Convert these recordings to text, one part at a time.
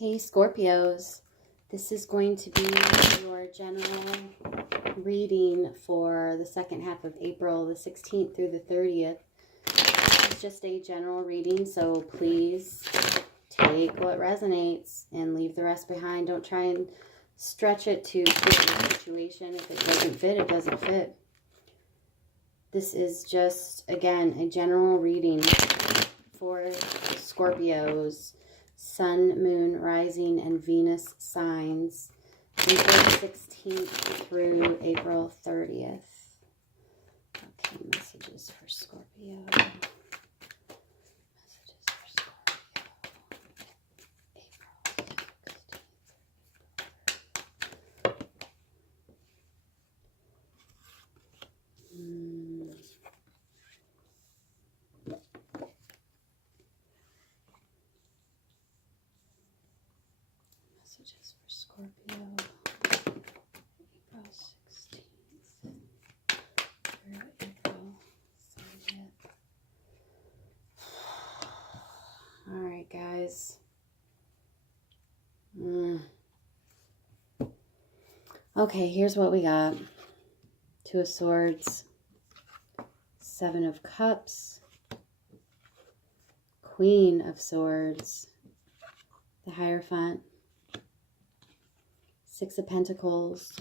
Hey Scorpios, this is going to be your general reading for the second half of April, the 16th through the 30th. It's just a general reading, so please take what resonates and leave the rest behind. Don't try and stretch it to fit your situation. If it doesn't fit, it doesn't fit. This is just, again, a general reading for Scorpios. Sun, Moon, Rising, and Venus signs, April 16th through April 30th. Okay, messages for Scorpio. Messages for Scorpio. April 16th. Messages for Scorpio, April 16th through April 30th. All right, guys. Okay, here's what we got. Two of Swords, Seven of Cups, Queen of Swords, the Hierophant, Six of Pentacles,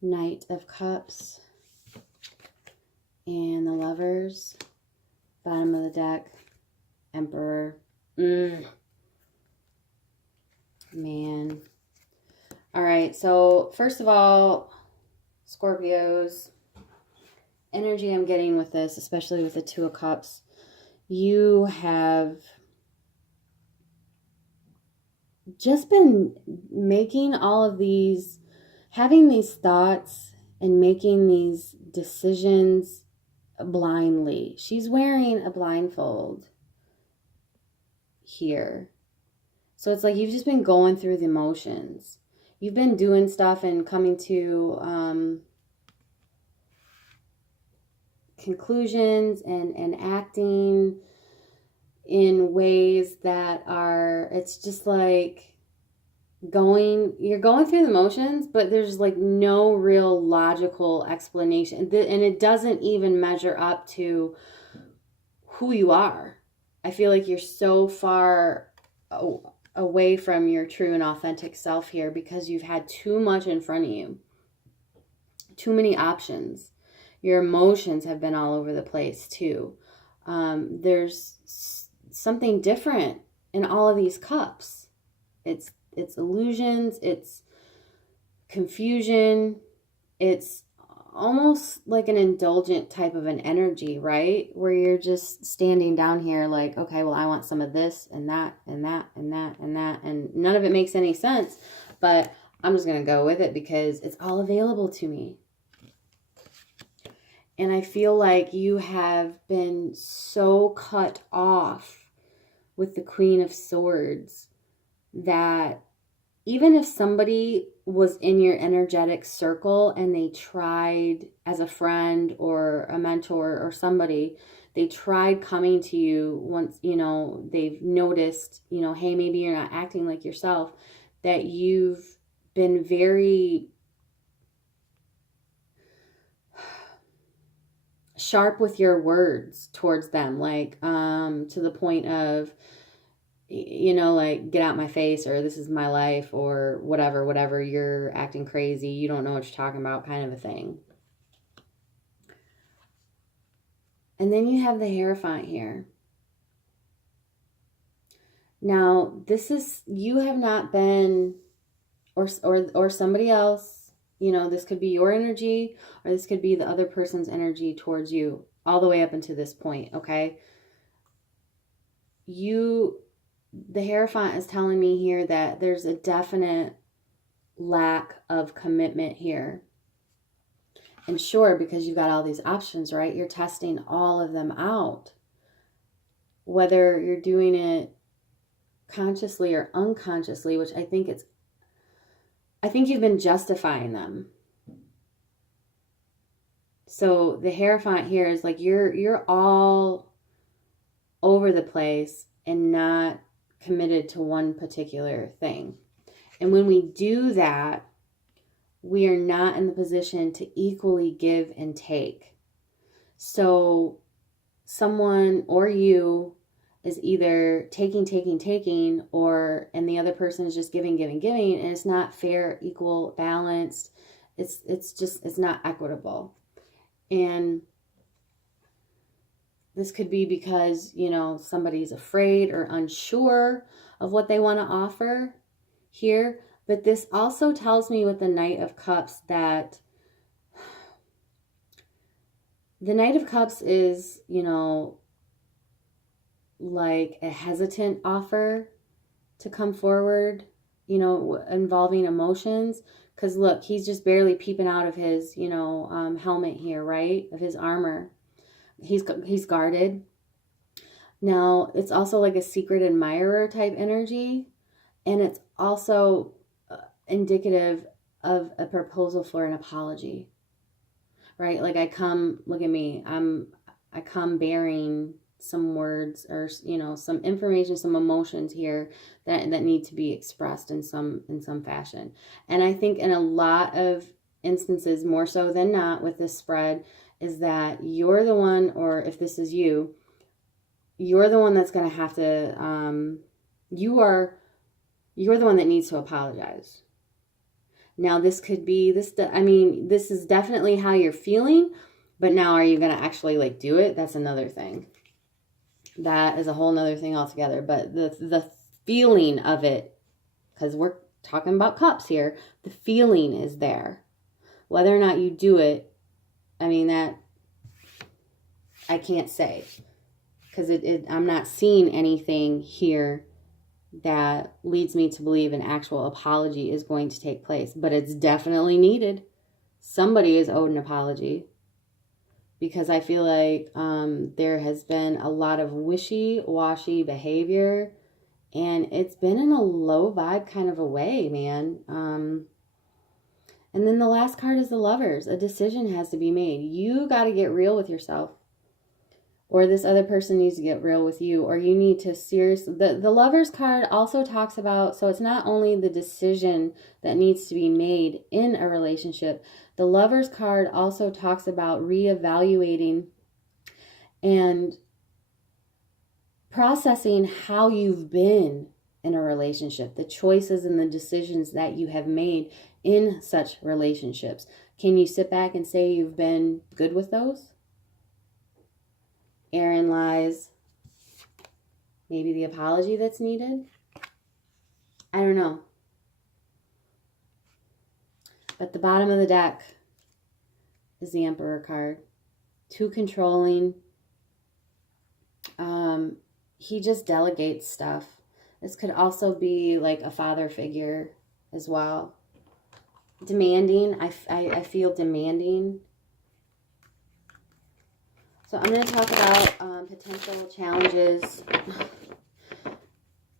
Knight of Cups, and the Lovers, bottom of the deck, Emperor. Man. All right, so first of all, Scorpios, energy I'm getting with this, especially with the Two of Cups, you have just been making all of these, having these thoughts and making these decisions blindly. She's wearing a blindfold here. So it's like you've just been going through the motions. You've been doing stuff and coming to conclusions and acting in ways that are, it's just like you're going through the motions, but there's like no real logical explanation. And it doesn't even measure up to who you are. I feel like you're so far away from your true and authentic self here because you've had too much in front of you. Too many options. Your emotions have been all over the place too. There's something different in all of these cups. It's illusions, it's confusion, it's almost like an indulgent type of an energy, right? Where you're just standing down here like, okay, well, I want some of this and that and that and that and that, and none of it makes any sense, but I'm just gonna go with it because it's all available to me. And I feel like you have been so cut off with the Queen of Swords that even if somebody was in your energetic circle and they tried, as a friend or a mentor or somebody, they tried coming to you once, they've noticed, hey, maybe you're not acting like yourself, that you've been very sharp with your words towards them, like to the point of, like, get out my face, or this is my life, or whatever, you're acting crazy, you don't know what you're talking about, kind of a thing. And then you have the Hierophant here. Now, you have not been, or somebody else, this could be your energy, or this could be the other person's energy towards you, all the way up until this point, okay? The Hierophant is telling me here that there's a definite lack of commitment here. And sure, because you've got all these options, right? You're testing all of them out. Whether you're doing it consciously or unconsciously, which I think you've been justifying them. So the Hierophant here is like you're all over the place and not committed to one particular thing. And when we do that, we are not in the position to equally give and take. So someone or you is either taking, and the other person is just giving, and it's not fair, equal, balanced. It's not equitable. And this could be because, somebody's afraid or unsure of what they want to offer here. But this also tells me with the Knight of Cups that the Knight of Cups is, like a hesitant offer to come forward, involving emotions. Because look, he's just barely peeping out of his, helmet here, right? Of his armor. He's guarded. Now, it's also like a secret admirer type energy. And it's also indicative of a proposal for an apology, right? Like look at me, I come bearing some words or, some information, some emotions here that need to be expressed in some fashion. And I think in a lot of instances, more so than not with this spread, is that you're the one, or if this is you're the one that's going to have to, you're the one that needs to apologize. Now, this could be, this is definitely how you're feeling, but now are you going to actually do it? That's another thing. That is a whole nother thing altogether. But the feeling of it, because we're talking about cups here, the feeling is there. Whether or not you do it, that I can't say. Because I'm not seeing anything here that leads me to believe an actual apology is going to take place. But it's definitely needed. Somebody is owed an apology. Because I feel like there has been a lot of wishy-washy behavior. And it's been in a low vibe kind of a way, man. And then the last card is the Lovers. A decision has to be made. You got to get real with yourself. Or this other person needs to get real with you, or you need to seriously... The Lovers card also talks about, so it's not only the decision that needs to be made in a relationship. The Lovers card also talks about reevaluating and processing how you've been in a relationship, the choices and the decisions that you have made in such relationships. Can you sit back and say you've been good with those? Aaron lies. Maybe the apology that's needed. I don't know. But the bottom of the deck is the Emperor card. Too controlling. He just delegates stuff. This could also be like a father figure as well. Demanding. I feel demanding. So I'm going to talk about potential challenges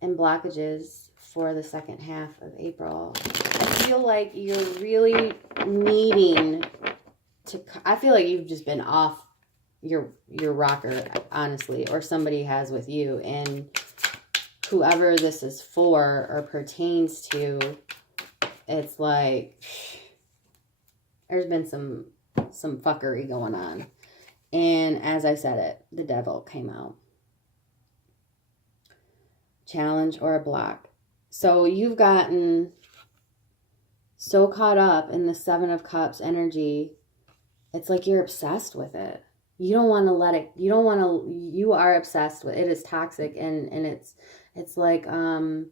and blockages for the second half of April. I feel like you're really needing to... I feel like you've just been off your rocker, honestly, or somebody has with you. And whoever this is for or pertains to, it's like there's been some fuckery going on. And as I said it, the Devil came out. Challenge or a block. So you've gotten so caught up in the Seven of Cups energy. It's like you're obsessed with it. You don't want to let it, you are obsessed with it. It is toxic. And it's like, yeah,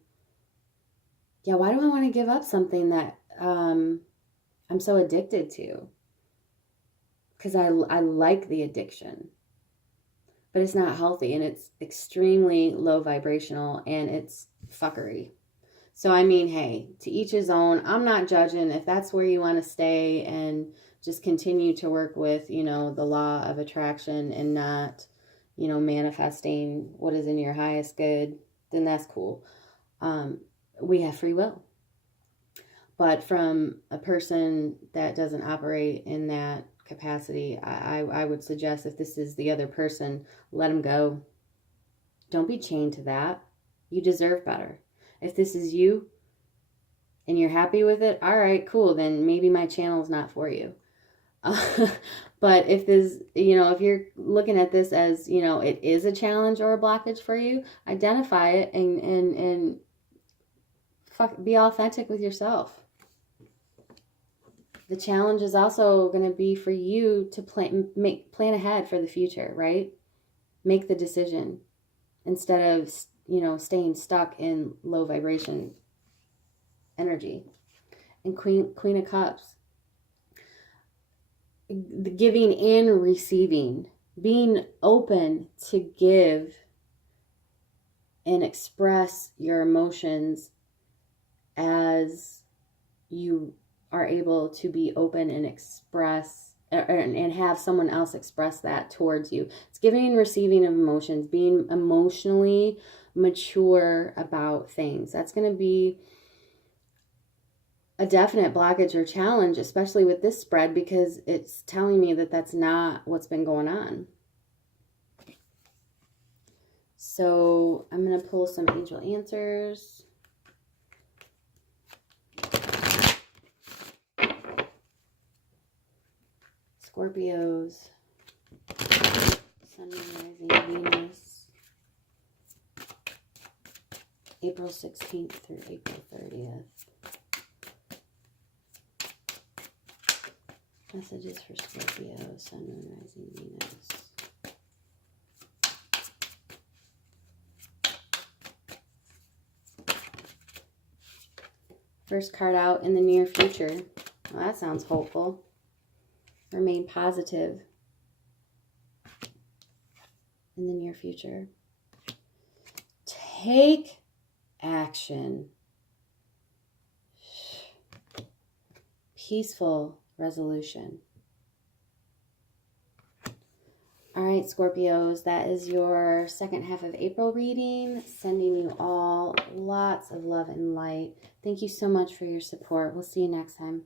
why do I want to give up something that I'm so addicted to? Because I like the addiction, but it's not healthy, and it's extremely low vibrational, and it's fuckery. So, hey, to each his own. I'm not judging if that's where you want to stay and just continue to work with, the law of attraction and not, manifesting what is in your highest good, then that's cool. We have free will. But from a person that doesn't operate in that capacity, I would suggest if this is the other person, let them go. Don't be chained to that. You deserve better. If this is you and you're happy with it, all right, cool. Then maybe my channel is not for you. But if this, if you're looking at this as, it is a challenge or a blockage for you, identify it and be authentic with yourself. The challenge is also going to be for you to plan ahead for the future, right? Make the decision instead of, staying stuck in low vibration energy. And Queen of Cups, the giving and receiving, being open to give and express your emotions as you are able to be open and express and have someone else express that towards you. It's giving and receiving of emotions, being emotionally mature about things. That's going to be a definite blockage or challenge, especially with this spread, because it's telling me that that's not what's been going on. So I'm going to pull some angel answers. Scorpios, Sun, Moon, Rising, Venus, April 16th through April 30th. Messages for Scorpio, Sun, Moon, Rising, Venus. First card out, in the near future. Well, that sounds hopeful. Remain positive in the near future. Take action. Peaceful resolution. All right, Scorpios, that is your second half of April reading. Sending you all lots of love and light. Thank you so much for your support. We'll see you next time.